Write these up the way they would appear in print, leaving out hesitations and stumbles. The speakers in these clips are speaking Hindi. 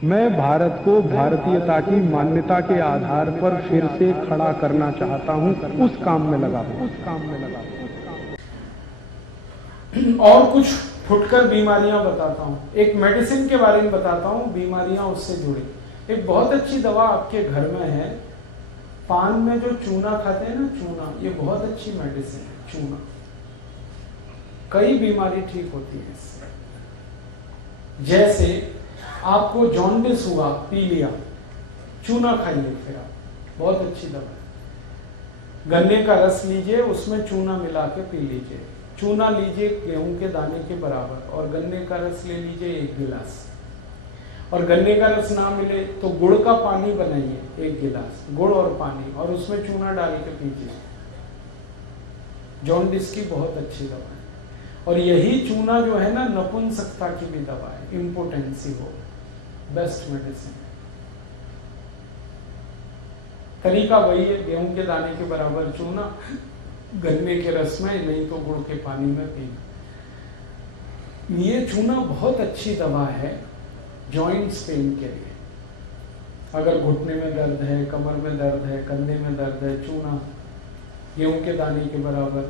मैं भारत को भारतीयता की मान्यता के आधार पर फिर से खड़ा करना चाहता हूं, उस काम में लगा हूं। और कुछ फुटकर बीमारियां बताता हूं, एक मेडिसिन के बारे में बताता हूं, बीमारियां उससे जुड़ी। एक बहुत अच्छी दवा आपके घर में है, पान में जो चूना खाते हैं ना, चूना, ये बहुत अच्छी मेडिसिन है। चूना कई बीमारी ठीक होती है इससे। जैसे आपको जॉन्डिस हुआ, पी लिया, चूना खाइए, फिर आप, बहुत अच्छी दवा है। गन्ने का रस लीजिए, उसमें चूना मिला के पी लीजिए। चूना लीजिए गेहूं के दाने के बराबर, और गन्ने का रस ले लीजिए 1 गिलास। और गन्ने का रस ना मिले तो गुड़ का पानी बनाइए 1 गिलास, गुड़ और पानी, और उसमें चूना डाल के पीजिए। जॉन्डिस की बहुत अच्छी दवा है। और यही चूना जो है ना, नपुंसकता की भी दवा है, इम्पोटेंसी हो, बेस्ट मेडिसिन है। तरीका वही है, गेहूं के दाने के बराबर चूना, गन्ने के रस में, नहीं तो गुड़ के पानी में पीना। ये चूना बहुत अच्छी दवा है जॉइंट्स पेन के लिए। अगर घुटने में दर्द है, कमर में दर्द है, कंधे में दर्द है, चूना गेहूं के दाने के बराबर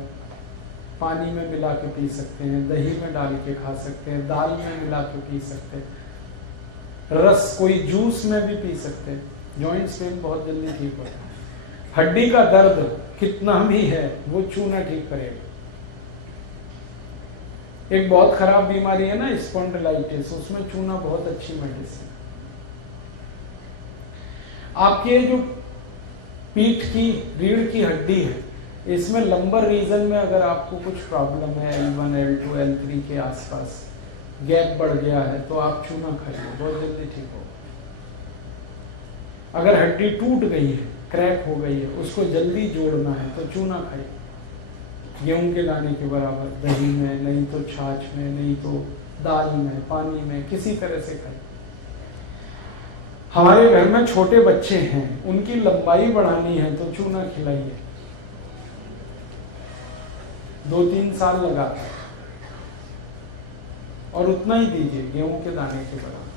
पानी में मिला के पी सकते हैं, दही में डाल के खा सकते हैं, दाल में मिला के पी सकते हैं, रस कोई जूस में भी पी सकते हैं। जॉइंट्स पेन बहुत जल्दी ठीक होता है। हड्डी का दर्द कितना भी है, वो चूना ठीक करेगा। एक बहुत खराब बीमारी है ना, स्पॉन्डिलाइटिस, उसमें चूना बहुत अच्छी मेडिसिन। आपके जो पीठ की, रीढ़ की हड्डी है, इसमें लंबर रीजन में अगर आपको कुछ प्रॉब्लम है, L1, L2, L3 के आसपास गैप बढ़ गया है, तो आप चूना खाइए, बहुत जल्दी ठीक होगा। अगर हड्डी टूट गई है, क्रैक हो गई है, उसको जल्दी जोड़ना है तो चूना खाइए, गेहूं के दाने के बराबर, दही में, नहीं तो छाछ में, नहीं तो दाल में, पानी में, किसी तरह से खाइए। हमारे घर में छोटे बच्चे हैं, उनकी लंबाई बढ़ानी है तो चूना खिलाइए, 2-3 साल लगातार, और उतना ही दीजिए गेहूं के दाने के बराबर,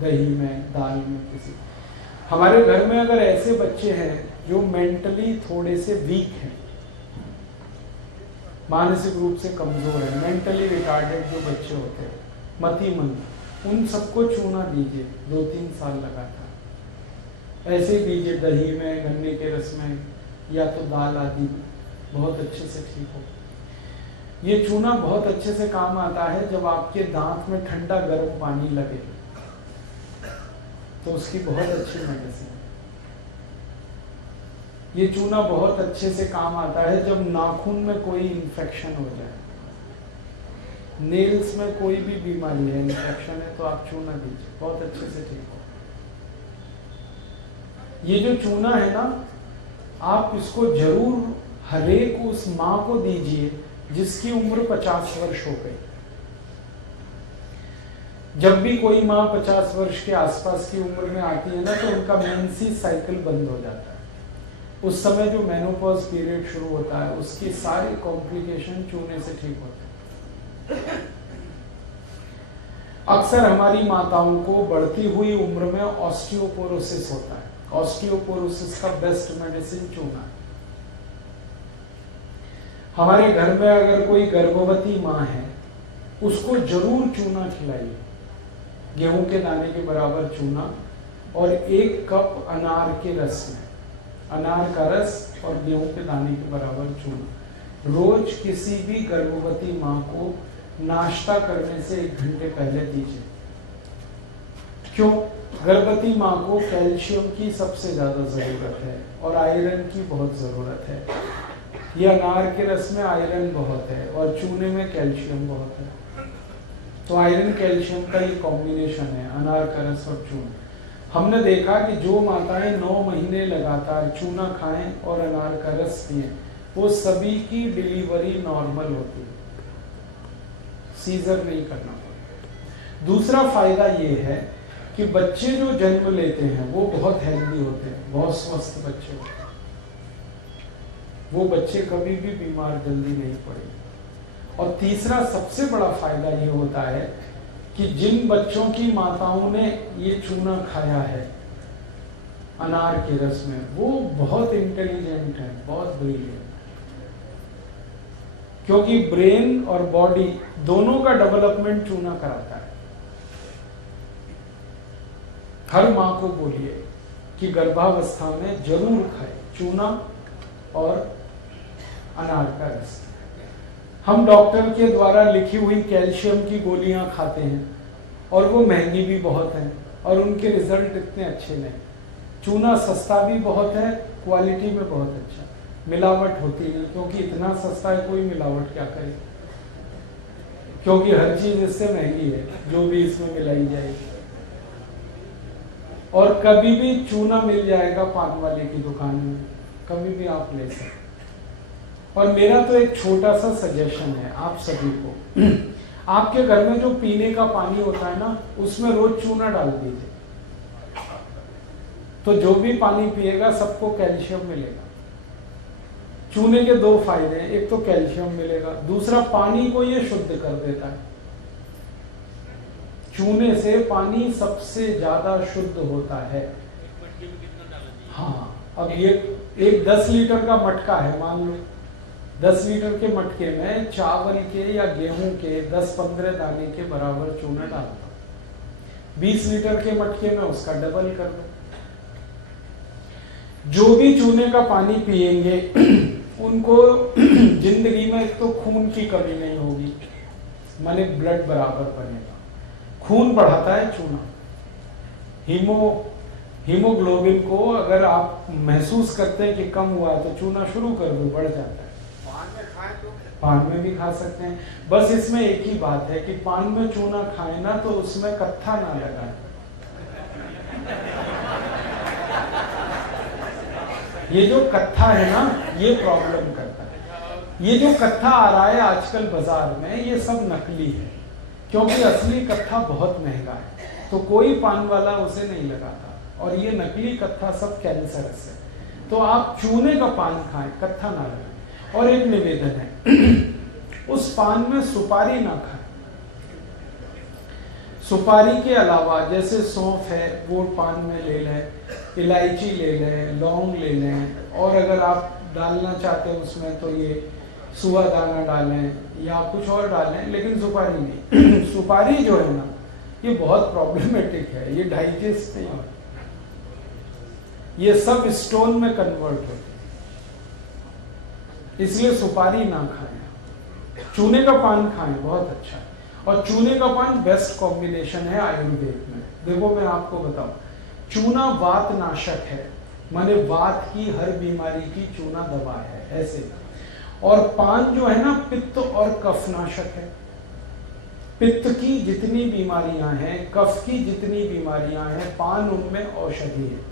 दही में, दाल में, किसी। हमारे घर में अगर ऐसे बच्चे हैं जो मेंटली थोड़े से वीक हैं, मानसिक रूप से कमजोर है, मेंटली रिटार्डेड जो बच्चे होते हैं, मतिमंद, उन सबको चूना दीजिए 2-3 साल लगातार। ऐसे दीजिए दही में, गन्ने के रस में, या तो दाल आदि में, बहुत अच्छे से ठीक हो। ये चूना बहुत अच्छे से काम आता है जब आपके दांत में ठंडा गर्म पानी लगे, तो उसकी बहुत अच्छी मेडिसिन है। ये चूना बहुत अच्छे से काम आता है जब नाखून में कोई इन्फेक्शन हो जाए, नेल्स में कोई भी बीमारी है, इन्फेक्शन है, तो आप चूना दीजिए, बहुत अच्छे से ठीक हो। ये जो चूना है ना, आप इसको जरूर हरेक उस माँ को दीजिए जिसकी उम्र 50 वर्ष हो गई। जब भी कोई माँ 50 वर्ष के आसपास की उम्र में आती है ना, तो उनका मेंसेस साइकिल बंद हो जाता है। उस समय जो मेनोपॉज पीरियड शुरू होता है, उसकी सारी कॉम्प्लिकेशन चूने से ठीक होते हैं। अक्सर हमारी माताओं को बढ़ती हुई उम्र में ऑस्टियोपोरोसिस होता है। ऑस्टियोपोरोसिस का बेस्ट मेडिसिन चूना है। हमारे घर में अगर कोई गर्भवती माँ है, उसको जरूर चूना खिलाइए, गेहूं के दाने के बराबर चूना, और 1 कप अनार के रस में, अनार का रस और गेहूं के दाने के बराबर चूना रोज किसी भी गर्भवती माँ को नाश्ता करने से 1 घंटे पहले दीजिए। क्यों? गर्भवती माँ को कैल्शियम की सबसे ज्यादा जरूरत है और आयरन की बहुत जरूरत है। ये अनार के रस में आयरन बहुत है और चूने में कैल्शियम बहुत है, तो आयरन कैल्शियम का ये कॉम्बिनेशन है, अनार का रस और चूना। हमने देखा कि जो माताएं 9 महीने लगातार चूना खाएं और अनार का रस पिए, वो सभी की डिलीवरी नॉर्मल होती है, सीजर नहीं करना पड़ता। दूसरा फायदा ये है कि बच्चे जो जन्म लेते हैं वो बहुत हेल्दी होते हैं, बहुत स्वस्थ बच्चे होते हैं, वो बच्चे कभी भी बीमार जल्दी नहीं पड़ेंगे। और तीसरा सबसे बड़ा फायदा ये होता है कि जिन बच्चों की माताओं ने ये चूना खाया है अनार के रस में, वो बहुत इंटेलिजेंट है, बहुत ब्रिलियंट, क्योंकि ब्रेन और बॉडी दोनों का डेवलपमेंट चूना कराता है। हर मां को बोलिए कि गर्भावस्था में जरूर खाए चूना और अनार का रस। हम डॉक्टर के द्वारा लिखी हुई कैल्शियम की गोलियां खाते हैं और वो महंगी भी बहुत हैं और उनके रिजल्ट इतने अच्छे नहीं। चूना सस्ता भी बहुत है, क्वालिटी में बहुत अच्छा, मिलावट होती नहीं, क्योंकि इतना सस्ता है कोई मिलावट क्या करे, क्योंकि हर चीज इससे महंगी है जो भी इसमें मिलाई जाएगी। और कभी भी चूना मिल जाएगा पान वाले की दुकान में, कभी भी आप ले सकते। और मेरा तो एक छोटा सा सजेशन है आप सभी को, आपके घर में जो पीने का पानी होता है ना, उसमें रोज चूना डाल दीजिए, तो जो भी पानी पिएगा सबको कैल्शियम मिलेगा। चूने के दो फायदे हैं, एक तो कैल्शियम मिलेगा, दूसरा पानी को ये शुद्ध कर देता है। चूने से पानी सबसे ज्यादा शुद्ध होता है। हाँ, अब ये एक 10 लीटर का मटका है, मान लो 10 लीटर के मटके में चावल के या गेहूं के 10-15 दाने के बराबर चूना डालता, 20 लीटर के मटके में उसका डबल कर दो। जो भी चूने का पानी पिएंगे उनको जिंदगी में तो खून की कमी नहीं होगी, माने ब्लड बराबर बनेगा। खून बढ़ाता है चूना, हीमोग्लोबिन को अगर आप महसूस करते हैं कि कम हुआ है तो चूना शुरू कर दो, बढ़ जाता है। पान में भी खा सकते हैं, बस इसमें एक ही बात है कि पान में चूना खाए ना तो उसमें कत्था ना लगाए। ये जो कत्था है ना, ये प्रॉब्लम करता है। ये जो कत्था आ रहा है आजकल बाजार में, ये सब नकली है, क्योंकि असली कत्था बहुत महंगा है, तो कोई पान वाला उसे नहीं लगाता। और ये नकली कत्था सब कैंसरस है। तो आप चूने का पान खाएं, कत्था ना लगाएं। और एक निवेदन है, उस पान में सुपारी ना खाएं। सुपारी के अलावा जैसे सौंफ है वो पान में ले लें, इलायची ले लें, लौंग ले लें, और अगर आप डालना चाहते हैं उसमें तो ये सुआ दाना डालें या कुछ और डालें, लेकिन सुपारी नहीं। सुपारी जो है ना, ये बहुत प्रॉब्लमेटिक है, ये डाइजेस्ट नहीं होता, ये सब स्टोन में कन्वर्ट होते, इसलिए सुपारी ना खाएं। चूने का पान खाएं, बहुत अच्छा है। और चूने का पान बेस्ट कॉम्बिनेशन है आयुर्वेद में। देखो मैं आपको बताऊं, चूना वात नाशक है, माने वात की हर बीमारी की चूना दवा है ऐसे। और पान जो है ना, पित्त और कफ नाशक है। पित्त की जितनी बीमारियां हैं, कफ की जितनी बीमारियां हैं, पान उनमें औषधि है।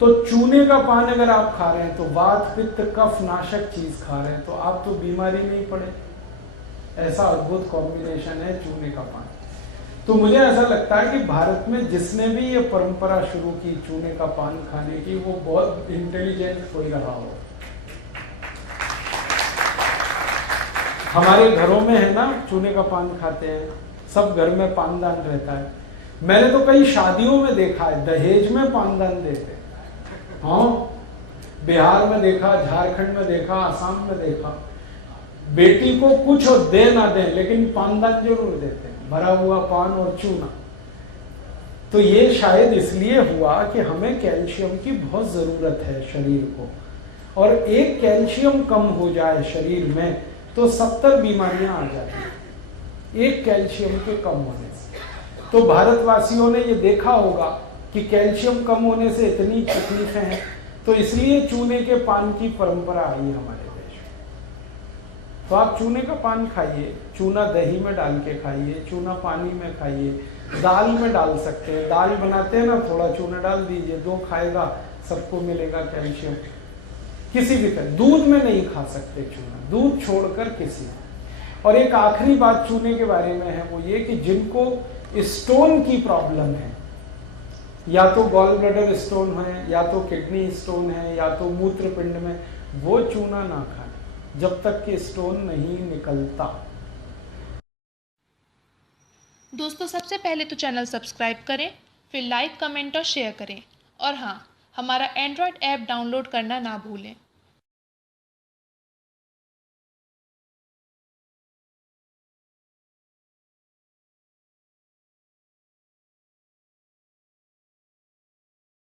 तो चूने का पान अगर आप खा रहे हैं तो वात पित्त कफ नाशक चीज खा रहे हैं, तो आप तो बीमारी में ही पड़े। ऐसा अद्भुत कॉम्बिनेशन है चूने का पान। तो मुझे ऐसा लगता है कि भारत में जिसने भी ये परंपरा शुरू की चूने का पान खाने की, वो बहुत इंटेलिजेंट कोई रहा हो। हमारे घरों में है ना, चूने का पान खाते हैं, सब घर में पानदान रहता है। मैंने तो कई शादियों में देखा है दहेज में पानदान देते हैं। हाँ, बिहार में देखा, झारखंड में देखा, असम में देखा। बेटी को कुछ दे ना दे लेकिन पानदान जरूर देते हैं, भरा हुआ पान और चूना। तो ये शायद इसलिए हुआ कि हमें कैल्शियम की बहुत जरूरत है शरीर को, और एक कैल्शियम कम हो जाए शरीर में तो 70 बीमारियां आ जाती हैं, एक कैल्शियम के कम होने से। तो भारतवासियों ने ये देखा होगा कि कैल्शियम कम होने से इतनी तकलीफें हैं, तो इसलिए चूने के पान की परंपरा आई हमारे देश में। तो आप चूने का पान खाइए, चूना दही में डाल के खाइए, चूना पानी में खाइए, दाल में डाल सकते हैं। दाल बनाते हैं ना, थोड़ा चूना डाल दीजिए, 2 खाएगा सबको मिलेगा कैल्शियम। किसी भी तरह दूध में नहीं खा सकते चूना, दूध छोड़कर किसी। और एक आखिरी बात चूने के बारे में है, वो ये कि जिनको स्टोन की प्रॉब्लम है, या तो गॉल ब्लैडर स्टोन है, या तो किडनी स्टोन है, या तो मूत्र पिंड में, वो चूना ना खाएं जब तक कि स्टोन नहीं निकलता। दोस्तों सबसे पहले तो चैनल सब्सक्राइब करें, फिर लाइक, कमेंट और शेयर करें। और हाँ, हमारा एंड्रॉयड ऐप डाउनलोड करना ना भूलें।